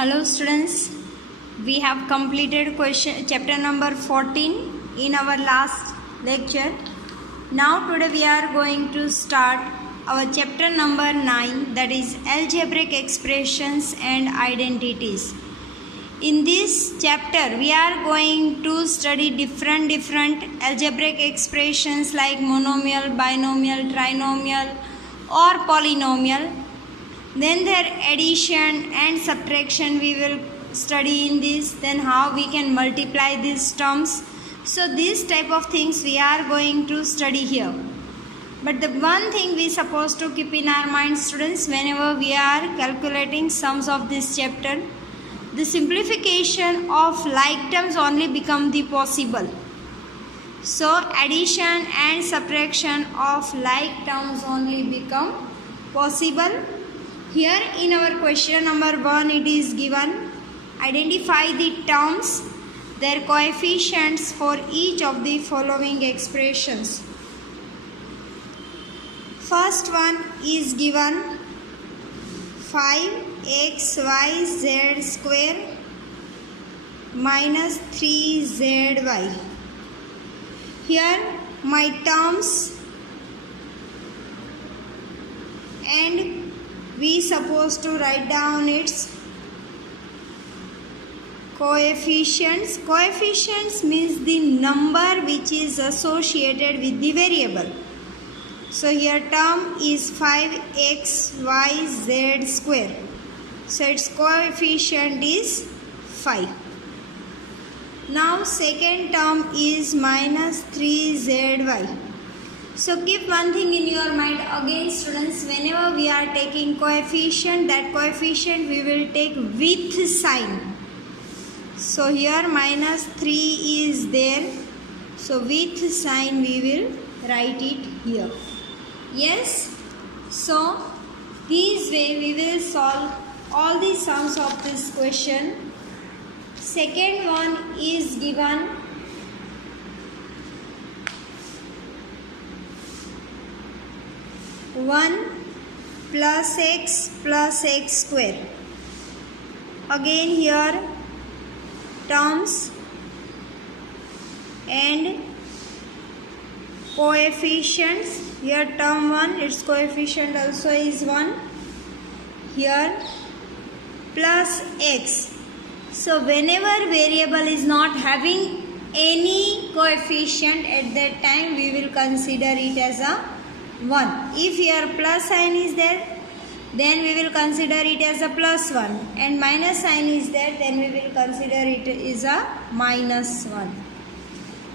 Hello students, we have completed chapter number 14 in our last lecture. Now today we are going to start our chapter number 9, that is algebraic expressions and identities. In this chapter we are going to study different algebraic expressions like monomial, binomial, trinomial or polynomial. Then their addition and subtraction we will study in this. Then how we can multiply these terms. So these type of things we are going to study here. But the one thing we supposed to keep in our mind, students, whenever we are calculating sums of this chapter, the simplification of like terms only become the possible. So addition and subtraction of like terms only become possible. Here in our question number 1 it is given, identify the terms, their coefficients for each of the following expressions. First one is given 5xyz square minus 3zy. Here my terms and we supposed to write down its coefficients. Coefficients means the number which is associated with the variable. So here term is 5xyz square. So its coefficient is 5. Now second term is minus 3zy. So keep one thing in your mind again, students, whenever we are taking coefficient, that coefficient we will take with sign. So here minus 3 is there. So with sign we will write it here. Yes. So this way we will solve all the sums of this question. Second one is given 1 plus x square. Again here terms and coefficients. Here term 1, its coefficient also is 1. Here plus x. So whenever variable is not having any coefficient, at that time we will consider it as a 1. If here plus sign is there, then we will consider it as a plus 1, and minus sign is there, then we will consider it is a minus 1.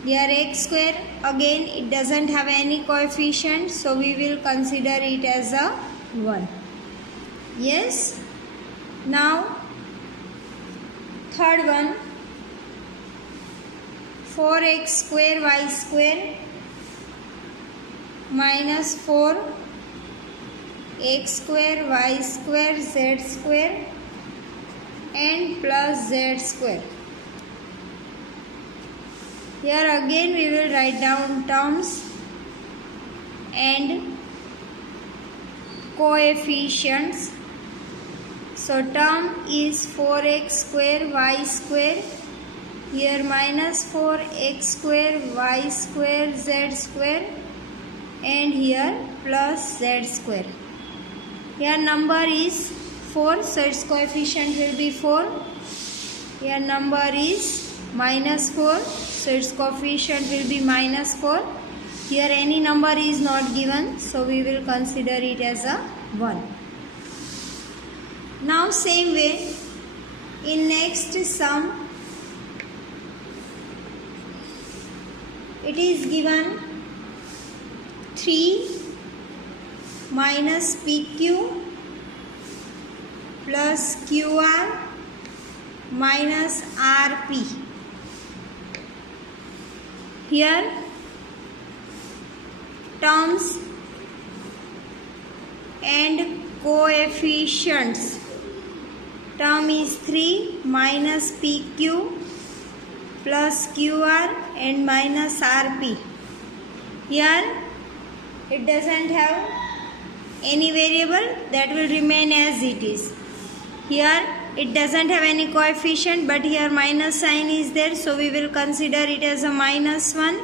Here x square, again it doesn't have any coefficient, so we will consider it as a 1. Yes. Now third one, 4x square y square minus 4 x square y square z square and plus z square. Here again we will write down terms and coefficients. So term is 4x square y square. Here minus 4x square y square z square, and here plus z square. Here number is 4, so its coefficient will be 4. Here number is minus 4, so its coefficient will be minus 4. Here any number is not given, so we will consider it as a 1. Now same way, in next sum, it is given 3 minus PQ plus QR minus RP. Here terms and coefficients. Term is 3 minus PQ plus QR and minus RP. Here it doesn't have any variable, that will remain as it is. Here it doesn't have any coefficient, but here minus sign is there, so we will consider it as a -1.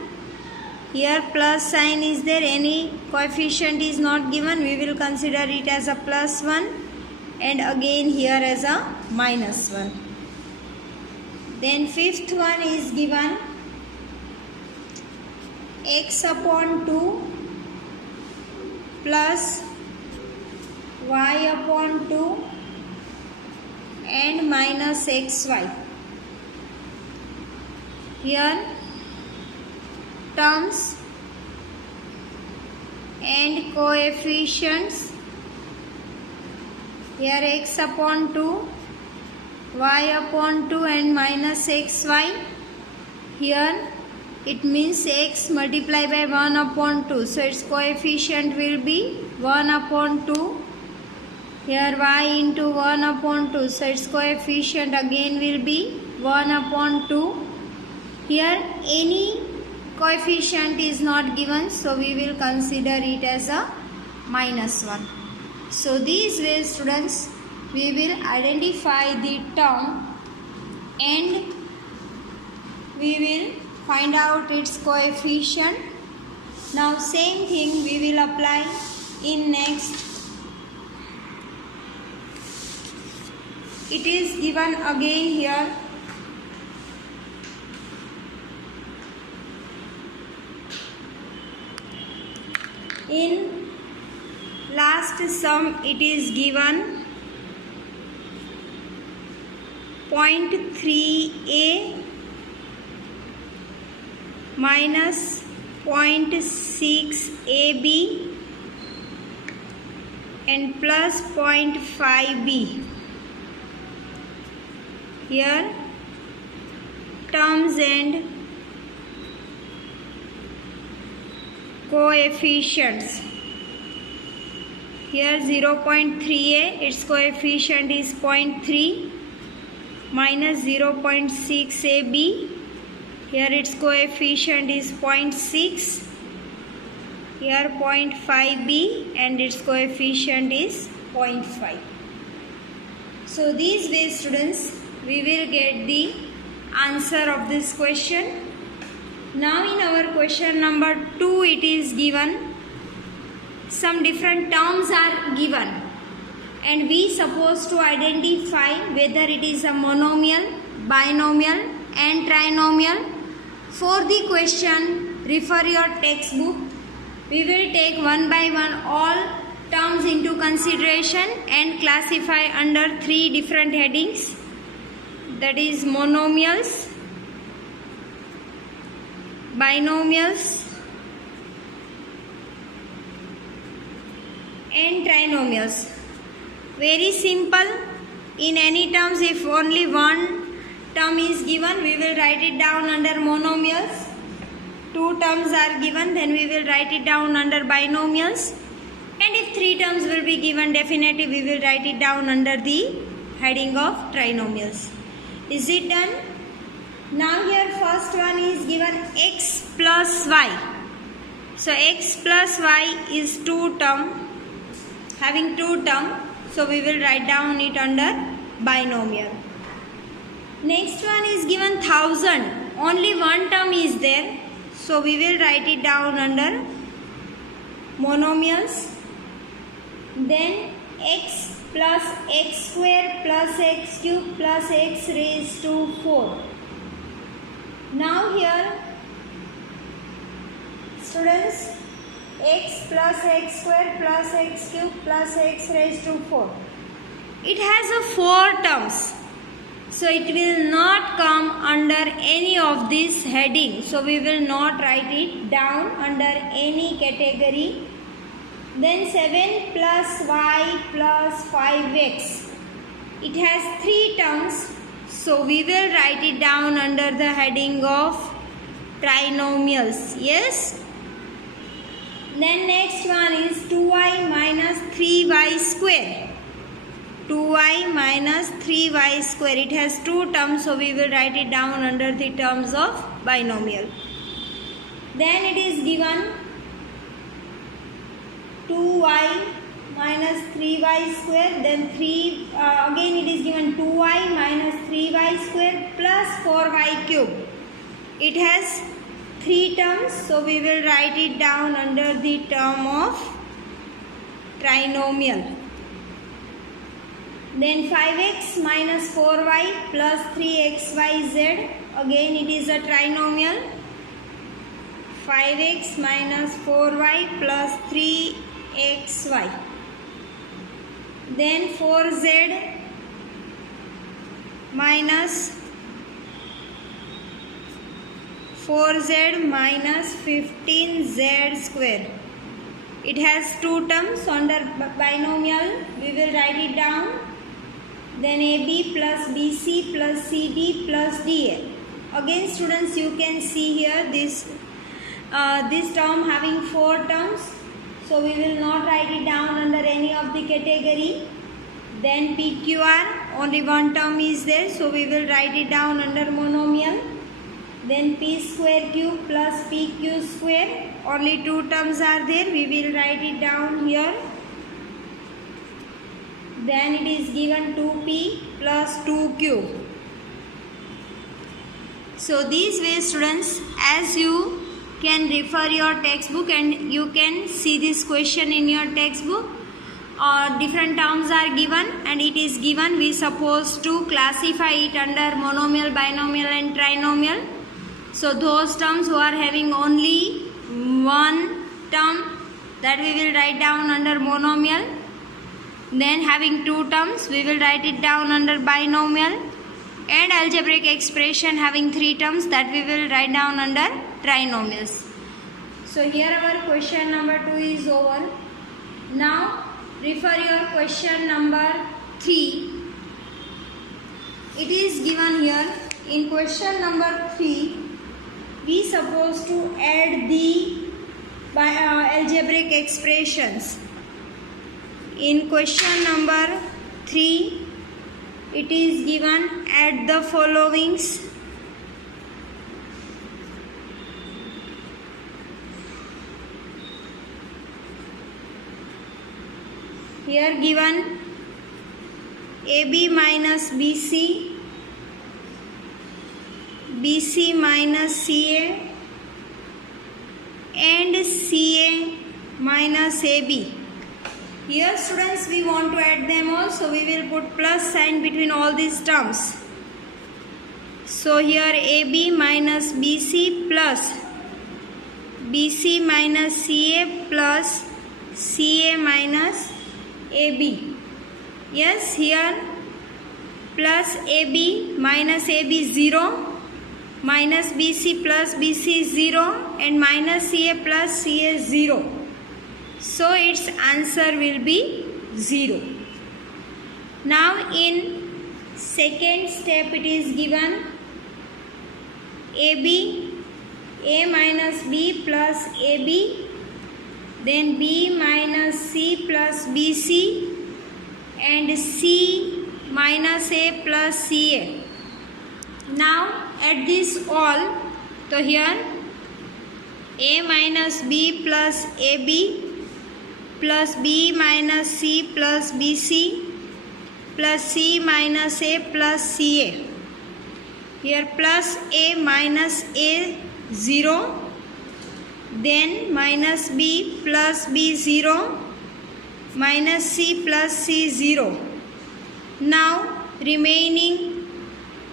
Here plus sign is there, any coefficient is not given, we will consider it as a +1, and again here as a -1. Then fifth one is given x upon 2 plus y upon 2 and minus xy. Here terms and coefficients. Here x upon 2, y upon 2 and minus xy. Here it means x multiplied by 1 upon 2, so its coefficient will be 1 upon 2. Here y into 1 upon 2, so its coefficient again will be 1 upon 2. Here any coefficient is not given, so we will consider it as a -1. So these ways, students, we will identify the term and we will find out its coefficient. Now same thing we will apply in next. It is given again here in last sum. It is given 0.3a minus 0.6ab and plus 0.5b. Here terms and coefficients. Here 0.3a, its coefficient is 0.3 minus 0.6ab. Here its coefficient is 0.6. Here 0.5b and its coefficient is 0.5. So these ways, students, we will get the answer of this question. Now in our question number 2, it is given some different terms are given and we supposed to identify whether it is a monomial, binomial and trinomial. For the question, refer your textbook. We will take one by one all terms into consideration and classify under 3 different headings, that is monomials, binomials and trinomials. Very simple. In any terms, if only one term is given, we will write it down under monomials. 2 terms are given, then we will write it down under binomials. And if 3 terms will be given, definitely we will write it down under the heading of trinomials. Is it done? Now here first one is given x plus y. So x plus y is 2 term, having 2 term, so we will write down it under binomial. Next one is given 1000, only one term is there, so we will write it down under monomials. Then x plus x square plus x cube plus x raised to 4. Now here, students, x plus x square plus x cube plus x raised to 4. It has a 4 terms, so it will not come under any of this heading. So we will not write it down under any category. Then 7 plus y plus 5x. It has 3 terms, so we will write it down under the heading of trinomials. Yes. Then next one is 2y minus 3y square. 2y minus 3y square. It has 2 terms, so we will write it down under the terms of binomial. Then it is given 2y minus 3y square, then 3 again it is given 2y minus 3y square plus 4y cube. It has 3 terms, so we will write it down under the term of trinomial. Then 5x minus 4y plus 3xyz, again it is a trinomial. 5x minus 4y plus 3xy. Then 4z minus 15z square. It has 2 terms under binomial. We will write it down. Then AB plus BC plus CD plus DA. Again students, you can see here this term having 4 terms. So we will not write it down under any of the category. Then PQR, only 1 term is there. So we will write it down under monomial. Then P square cube plus PQ square, only 2 terms are there. We will write it down here. Then it is given 2P plus 2Q. So these way students, as you can refer your textbook and you can see this question in your textbook, different terms are given and it is given, we supposed to classify it under monomial, binomial and trinomial. So those terms who are having only 1 term, that we will write down under monomial. Then having 2 terms, we will write it down under binomial. And algebraic expression having 3 terms, that we will write down under trinomials. So here our question number 2 is over. Now refer your question number 3. It is given here in question number 3. We supposed to add the algebraic expressions. In question number 3, it is given add the followings. Here given AB minus BC, BC minus CA and CA minus AB. Here students, we want to add them all, so we will put plus sign between all these terms. So here AB minus BC plus BC minus CA plus CA minus AB. Yes, here plus AB minus AB 0, minus BC plus BC 0 and minus CA plus CA 0. So its answer will be 0. Now in second step it is given AB, A minus B plus AB, then B minus C plus BC and C minus A plus CA. Now add this all. So here A minus B plus AB plus B minus C plus BC plus C minus A plus CA. Here plus A minus A 0, then minus B plus B 0, minus C plus C 0. Now remaining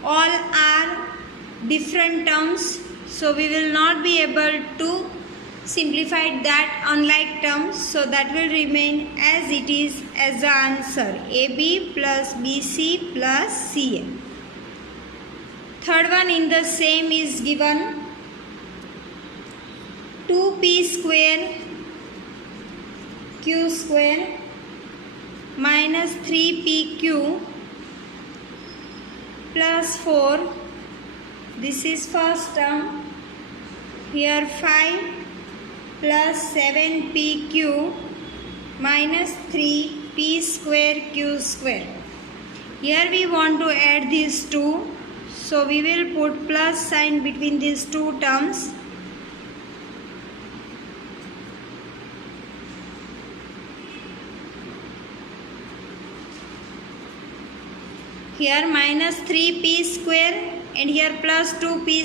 all are different terms, so we will not be able to simplify that unlike terms, so that will remain as it is as the answer, AB plus BC plus CA. Third one in the same is given 2P square Q square minus 3PQ plus 4. This is first term. Here 5 plus 7PQ minus 3P square Q square. Here we want to add these two, so we will put plus sign between these two terms. here minus 3p square and here plus 2p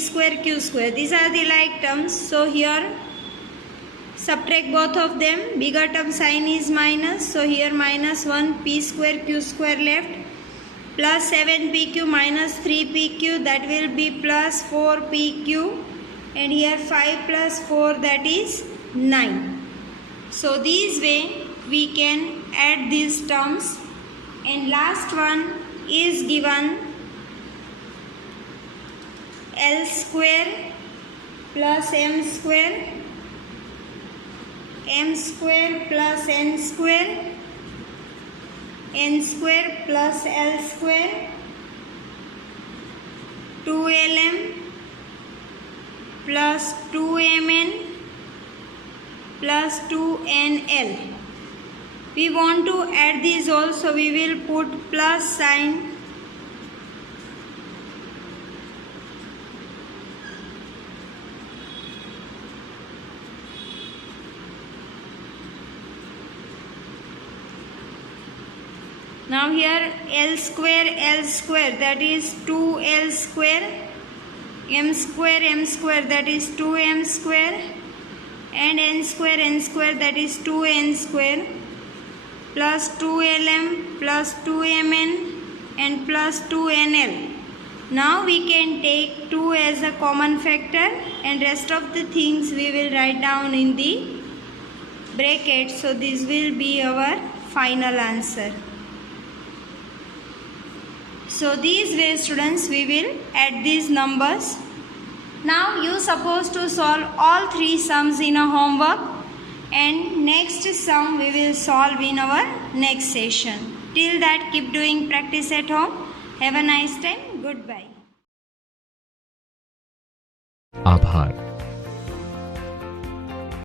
square q square. These are the like terms. So here subtract both of them. Bigger term sign is minus. So here minus 1p square q square left. Plus 7pq minus 3pq, that will be plus 4pq. And here 5 plus 4, that is 9. So this way we can add these terms. And last one is given L square plus m square plus n square plus L square 2lm plus 2mn plus 2nl. We want to add these also, we will put plus sign. Now here L square, that is 2L square, m square, that is 2m square, and n square, that is 2n square, plus 2lm plus 2mn and plus 2nl. Now we can take 2 as a common factor and rest of the things we will write down in the bracket. So this will be our final answer. So these way students we will add these numbers. Now you supposed to solve all 3 sums in a homework, and next sum we will solve in our next session. Till that, keep doing practice at home. Have a nice time. Goodbye. आभार।